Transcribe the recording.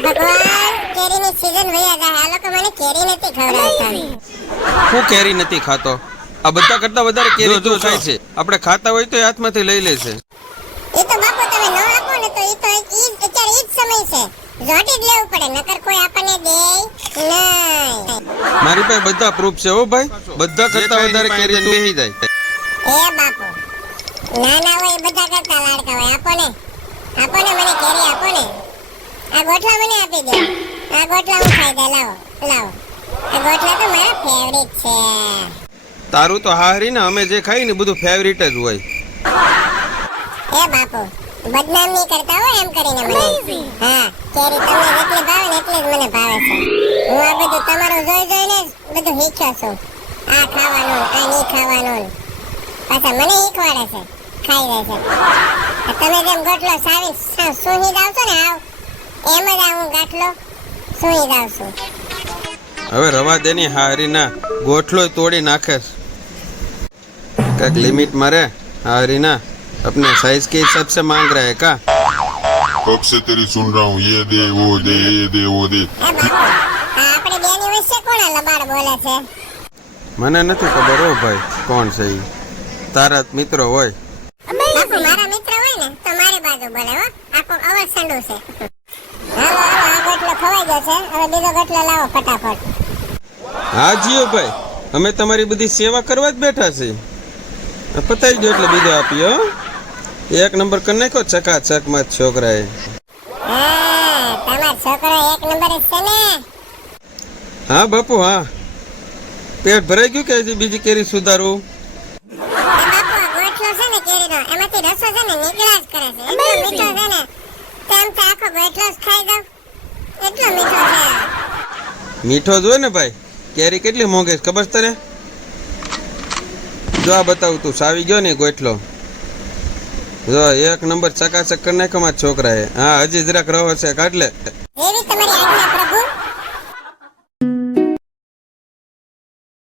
ભગવાન કેરીની સીઝન વયા જાય આ લોકો મને કેરી નથી ખવડાવતા હું કેરી નથી ખાતો આ બધા કરતા વધારે કેરી જો ખાય છે આપણે ખાતા હોય તો એ હાથમાંથી લઈ લે છે એ તો બાપુ તમે ન આપો ને તો અત્યારે ઈ જ સમય છે જોટી જ લેવું પડે નકર કોઈ આપણને દે નહીં મારી પાસે બધા પ્રૂફ છે હો ભાઈ બધા કરતા વધારે કેરી તું બેહી જાય એ બાપુ નાના હોય એ બધા કરતા લાડકા હોય આપો ને મને કેરી આપો ને આ ગોઠલા મને આપી દે આ ગોઠલા હું ખાઈ દે લાવો આ ગોઠલા તો મારા ફેવરિટ છે તારું તો હારી ને અમે જે ખાઈ ને બધું ફેવરિટ જ હોય એ બાપુ બદનામ નહીં કરતા હો એમ કરીને મને હા કેરી તમને જેટલી ભાવે ને એટલી જ મને ભાવે છે હું આ બધું તમારું જોઈને બધું શીખ્યો છું આ ખાવાનું આ નહીં ખાવાનું પાછા મને શીખવાડે છે ખાઈ રહે છે તમે જેમ ગોટલો સાવી સૂહી જાવ છો ને આવ એમ જ હું ગાંઠલો સૂહી જાવ છું હવે રવા દેની હારી ના ગોઠલો તોડી નાખે कक लिमिट मारे हारी ना अपने साइज के हिसाब से मांग रहा है का कब से तेरी सुन रहा हूँ ये दे वो दे આપણે બેની વચ્ચે કોણ લબાડ બોલે છે મને નથી ખબર હો ભાઈ કોણ છે ઈ તારા મિત્રો હોય બાપુ મારા મિત્ર હોય ને તો મારી બાજુ બોલે હો આખો અવર સંડુ છે હાલો આ ગોટલો ખવાઈ ગયો છે હવે બીજો ગોટલો લાવો ફટાફટ હા જીઓ ભાઈ અમે તમારી બધી સેવા કરવા જ બેઠા છે પતાઈ ગયો એટલે બીજો આપ્યો એક નંબર કરી નાખ્યો ચકાચક માં છોકરાએ તમારો છોકરો એક નંબર છે ને હા બાપુ હા પેટ ભરાઈ ગયું કે હજી બીજી કેરી સુધારું બાપુ આ ગોટલો છે ને કેરીનો એમાંથી રસો છે ને નીકળ્યા જ કરે છે એટલો મીઠો છે ને તેમ તો આખો ગોટલો જ ખાઈ જાવ એટલો મીઠો છે મીઠો જ હોય ને ભાઈ કેરી કેટલી મોંઘી છે ખબર તને જો આ બતાવું તું સાવી ગયો ને ગોટલો જો એક નંબર ચકાચક કરી નાખ્યો મારા છોકરાએ હા હજી જરાક રહો છે કાઢ લે એવી તમારી આજ્ઞા પ્રભુ